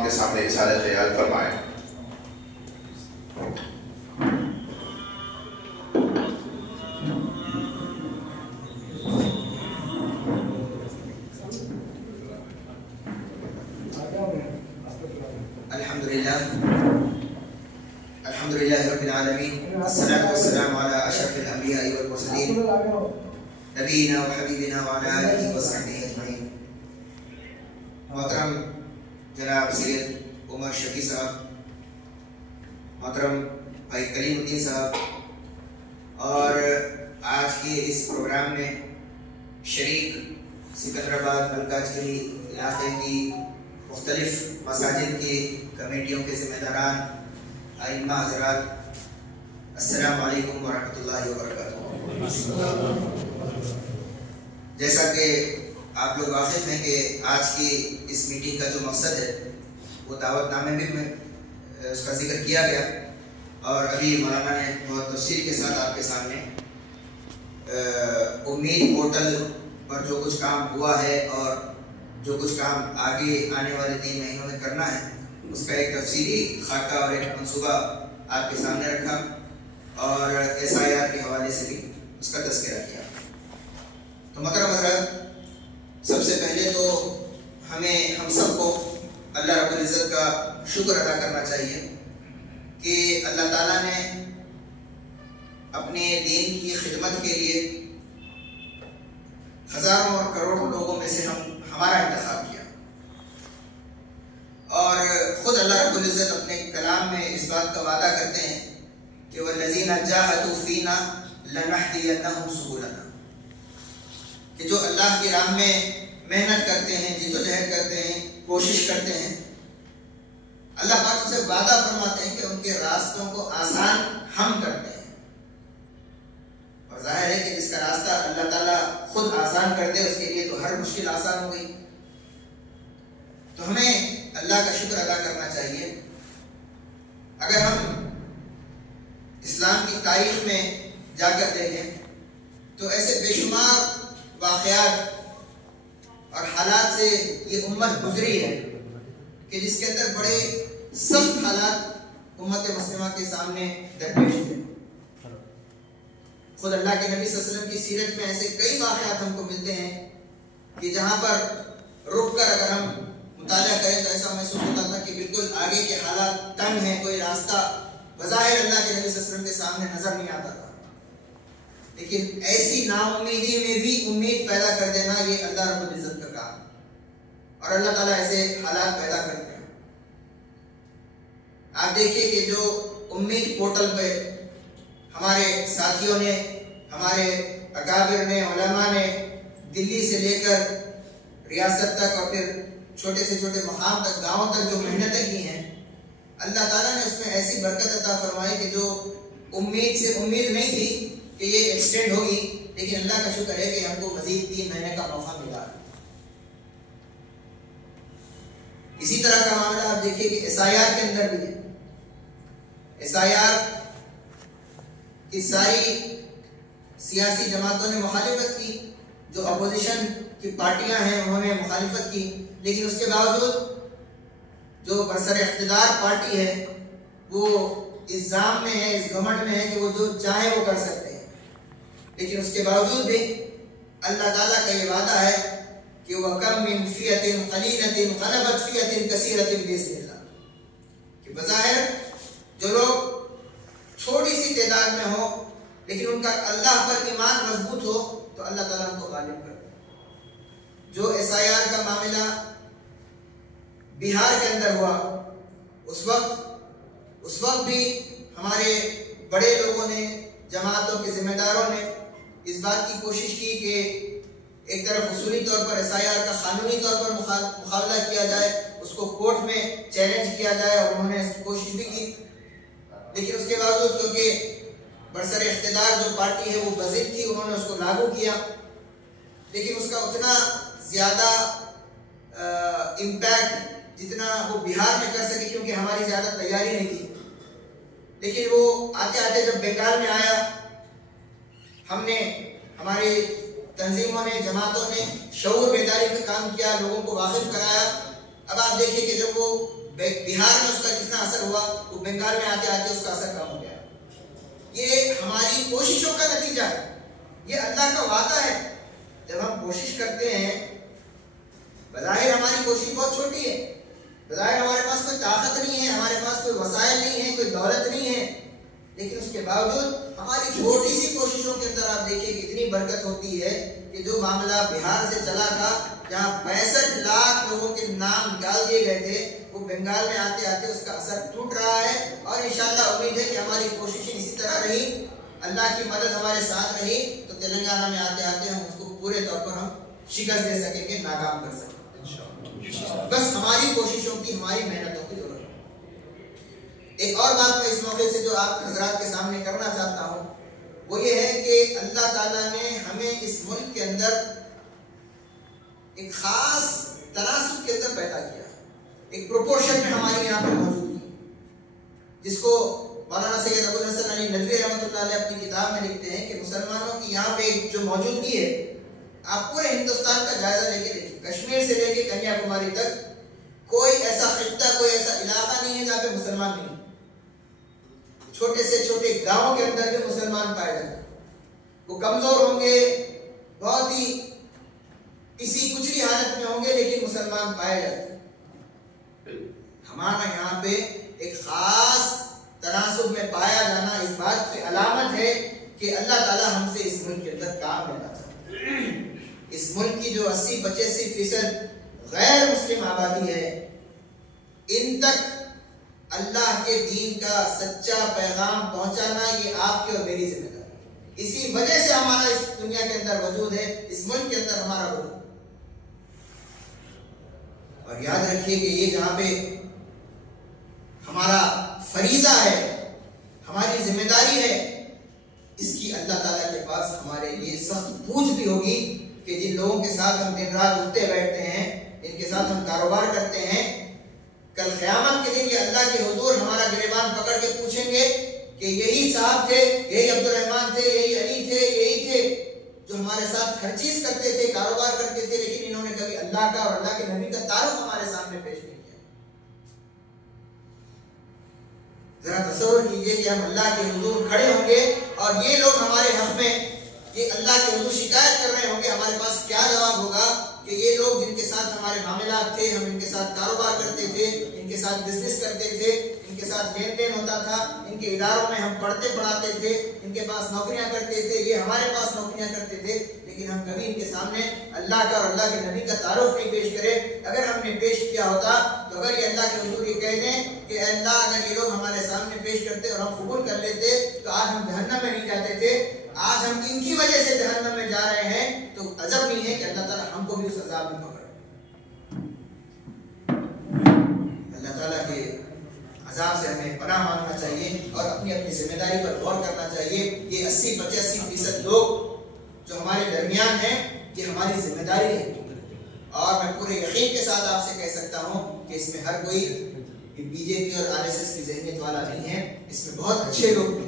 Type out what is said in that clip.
तमाम के सामने इज़हार ख्याल फरमाएं। अल्हम्दुलिल्लाह रब्बिल आलमीन, अस्सलातु वस्सलामु अला अशरफिल अंबिया'i वल मुरसलीन, नबीना व हबीबिना व अला आलिहि व सहबिहि अजमईन। मोहतरम जनाब सैयद उमर शफी साहब, मोहतरम भाई कलीमुद्दीन साहब, और आज के इस प्रोग्राम में शरीक सिकंदराबाद मलकाजगिरी इलाके की मुख्तलिफ मसाजिद की कमेटियों के ज़िम्मेदारान, आइम्मा हज़रात, अस्सलामु अलैकुम व रहमतुल्लाहि व बरकातुहू। जैसा कि आप लोग वाकिफ़ हैं कि आज की इस मीटिंग का जो मकसद है वो दावतनामे में उसका जिक्र किया गया, और अभी मौलाना ने बहुत तफसील के साथ आपके सामने उम्मीद पोर्टल पर जो कुछ काम हुआ है और जो कुछ काम आगे आने वाले 3 महीनों में करना है उसका एक तफसीली खाका और एक मंसूबा आपके सामने रखा, और SIR के हवाले से भी उसका तज़किरा किया। तो मोहतरम हज़रात, सबसे पहले तो हम सबको अल्लाह रब्बुल इज़्ज़त का शुक्र अदा करना चाहिए कि अल्लाह ताला ने अपने दीन की खिदमत के लिए हज़ारों और करोड़ों लोगों में से हमारा इंतखाब किया, और खुद अल्लाह रब्बुल इज़्ज़त अपने कलाम में इस बात का वादा करते हैं कि वल्लज़ीना जाहदू फ़ीना लनहदियन्नहुम सुबुलना, कि जो अल्लाह की राह में मेहनत करते हैं, जिद्दोजहद करते हैं, कोशिश करते हैं, अल्लाह पाक उनसे वादा फरमाते हैं कि उनके रास्तों को आसान हम करते हैं। और जाहिर है कि जिसका रास्ता अल्लाह ताला खुद आसान कर दे उसके लिए तो हर मुश्किल आसान हो गई। तो हमें अल्लाह का शुक्र अदा करना चाहिए। अगर हम इस्लाम की तारीख में जाकर देखें तो ऐसे बेशुमार वाक़यात और हालात से ये उम्मत गुजरी है कि जिसके अंदर बड़े सख्त हालात उम्मत मुस्लिमा के सामने दरपेश थे। खुद अल्लाह के नबी सल्लल्लाहु अलैहि वसल्लम की सीरत में ऐसे कई वाक़यात हमको मिलते हैं कि जहाँ पर रुक कर अगर हम मुताला करें तो ऐसा महसूस होता था कि बिल्कुल आगे के हालात तंग हैं, कोई रास्ता बज़ाहिर अल्लाह के नबी सल्लल्लाहु अलैहि वसल्लम के सामने नजर नहीं आता था। लेकिन ऐसी नाउम्मीदी में भी उम्मीद पैदा कर देना ये अल्लाह रब्बुल इज़्ज़त का काम, और अल्लाह ताला ऐसे हालात पैदा करते हैं। आप देखिए कि जो उम्मीद पोर्टल पे हमारे साथियों ने, हमारे अकाबिर ने, उलमा ने दिल्ली से लेकर रियासत तक और फिर छोटे से छोटे मकाम तक, गाँव तक जो मेहनतें की हैं, अल्लाह ताला ने उसमें ऐसी बरकत अता फरमाई कि जो उम्मीद नहीं थी कि ये एक्सटेंड होगी, लेकिन अल्लाह का शुक्र है कि हमको मजीद 3 महीने का मौका मिला। इसी तरह का मामला आप देखिए कि SIR के अंदर भी है। SIR की सारी सियासी जमातों ने मुखालिफत की, जो अपोजिशन की पार्टियां हैं उन्होंने मुखालिफत की, लेकिन उसके बावजूद जो बरसर इख्तिदार पार्टी है वो इस जाम में है, इस घमंड में है कि वो जो चाहे वो कर सकते हैं। लेकिन उसके बावजूद भी अल्लाह ताला का ये वादा है कि वकम मिन फियतिन कलीलतिन गलबत फियतिन कसीरतिन बिइज़्निल्लाह, कि बज़ाहिर जो लोग छोटी सी तादाद में हो लेकिन उनका अल्लाह पर ईमान मजबूत हो तो अल्लाह ताला उनको गालिब कर दे। जो SIR का मामला बिहार के अंदर हुआ उस वक्त भी हमारे बड़े लोगों ने, जमातों के जिम्मेदारों ने इस बात की कोशिश की कि एक तरफ उसूली तौर पर SIR का कानूनी तौर पर मुकाबला किया जाए, उसको कोर्ट में चैलेंज किया जाए, और उन्होंने इसकी कोशिश भी की। लेकिन उसके बावजूद क्योंकि बरसर इख्तिदार जो पार्टी है वो बज़िद थी, उन्होंने उसको लागू किया, लेकिन उसका उतना ज़्यादा इम्पैक्ट जितना वो बिहार में कर सके क्योंकि हमारी ज़्यादा तैयारी नहीं थी। लेकिन वो आते आते जब बंगाल में आया, हमने, हमारी तंजीमों ने, जमातों ने शऊर बेदारी का काम किया, लोगों को वाकिफ कराया। अब आप देखिए कि जब वो बिहार में उसका जितना असर हुआ वो बंगाल में आते आते उसका असर कम हो गया। ये हमारी कोशिशों का नतीजा है, ये अल्लाह का वादा है। जब हम कोशिश करते हैं, बज़ाहिर हमारी कोशिश बहुत छोटी है, बज़ाहिर हमारे पास कोई ताकत नहीं है, हमारे पास कोई वसाइल नहीं है, कोई दौलत नहीं है, लेकिन उसके बावजूद हमारी छोटी सी कोशिशों के अंदर आप देखिए कि इतनी बरकत होती है कि जो मामला बिहार से चला था, जहाँ 65 लाख लोगों के नाम निकाल दिए गए थे, वो बंगाल में आते आते उसका असर टूट रहा है। और इंशाअल्लाह उम्मीद है कि हमारी कोशिशें इसी तरह रही, अल्लाह की मदद हमारे साथ रही, तो तेलंगाना में आते आते हम उसको पूरे तौर पर हम शिकस्त दे सकेंगे, नाकाम कर सकेंगे। बस हमारी कोशिशों की, हमारी मेहनतों की जरूरत है। एक और बात मैं इस मौके से जो आप हजरात के सामने करना चाहता हूँ वो ये है कि अल्लाह ताला ने हमें इस मुल्क के अंदर एक खास तनासुब के अंदर पैदा किया, एक प्रोपोर्शन में हमारी यहाँ पे मौजूद है, जिसको मौलाना सैयद अबुल हसन अली नदवी रहमतुल्लाह अलैह अपनी किताब में लिखते हैं कि मुसलमानों की यहाँ पे जो मौजूदगी है, आप पूरे हिंदुस्तान का जायजा लेके देखिए, कश्मीर से लेके कन्याकुमारी तक कोई ऐसा खित्ता, कोई ऐसा इलाका नहीं है जहाँ पे मुसलमान नहीं। छोटे से छोटे गांवों के अंदर भी मुसलमान पाए जाते हैं, वो कमजोर होंगे, बहुत ही किसी कुचली हालत में होंगे, लेकिन मुसलमान पाए जाते हैं। हमारा यहाँ पे एक खास तनासुब में पाया जाना इस बात की अलामत है कि अल्लाह ताला हमसे इस मुल्क के अंदर काम लेना चाहता है। इस मुल्क की जो 80-85% गैर मुस्लिम आबादी है, इन तक अल्लाह के दीन का सच्चा पैगाम पहुंचाना ये आपकी और मेरी जिम्मेदारी। इसी वजह से हमारा इस दुनिया के अंदर वजूद है, इस मुल्क के अंदर हमारा वजूद। और याद रखिए कि ये जहां पे हमारा फरीजा है, हमारी जिम्मेदारी है, इसकी अल्लाह ताला के पास हमारे लिए सख्त पूछ भी होगी कि जिन लोगों के साथ हम दिन रात उठते बैठते हैं, इनके साथ हम कारोबार करते हैं, कल क़यामत के दिन ये अल्लाह के हुजूर हमारा गिरबान पकड़ के पूछेंगे कि यही साहब थे, यही अब्दुर्रहमान थे, यही अली थे, यही थे जो हमारे साथ हर चीज करते थे, कारोबार करते थे, लेकिन इन्होंने कभी अल्लाह का और अल्लाह के नबी का तारुफ हमारे सामने पेश नहीं किया। जरा तसव्वुर कीजिए कि हम अल्लाह के हुजूर खड़े होंगे और ये लोग हमारे हक में, ये अल्लाह के हुजूर शिकायत कर रहे होंगे, हमारे पास क्या जवाब होगा कि ये लोग जिनके साथ हमारे मामलात थे, हम इनके साथ कारोबार करते थे, इनके साथ बिजनेस करते थे, इनके साथ लेन देन होता था, इनके इदारों में हम पढ़ते पढ़ाते थे, इनके पास नौकरियां करते थे, ये हमारे पास नौकरियां करते थे, लेकिन हम कभी इनके सामने अल्लाह का और अल्लाह के नबी का तारुफ नहीं पेश करे। अगर हमने पेश किया होता तो अगर ये अल्लाह के हुजूर ये कह दें कि अल्लाह, अगर ये लोग हमारे सामने पेश करते और हम कबूल कर लेते तो आज हम जहन्नम में नहीं जाते थे, आज हम इनकी वजह से जहन्नम में जा रहे हैं, तो अजब नहीं है कि अल्लाह ताला हमको भी उस अज़ाब में पकड़े। अल्लाह ताला के अज़ाब से हमें पनाह मांगना चाहिए और अपनी अपनी जिम्मेदारी पर गौर करना चाहिए। ये 80-85% लोग जो हमारे दरमियान हैं, ये हमारी जिम्मेदारी है। और मैं पूरे यकीन के साथ आपसे कह सकता हूँ कि इसमें हर कोई बीजेपी और आरएसएस की ज़हनियत वाला नहीं है, इसमें बहुत अच्छे लोग भी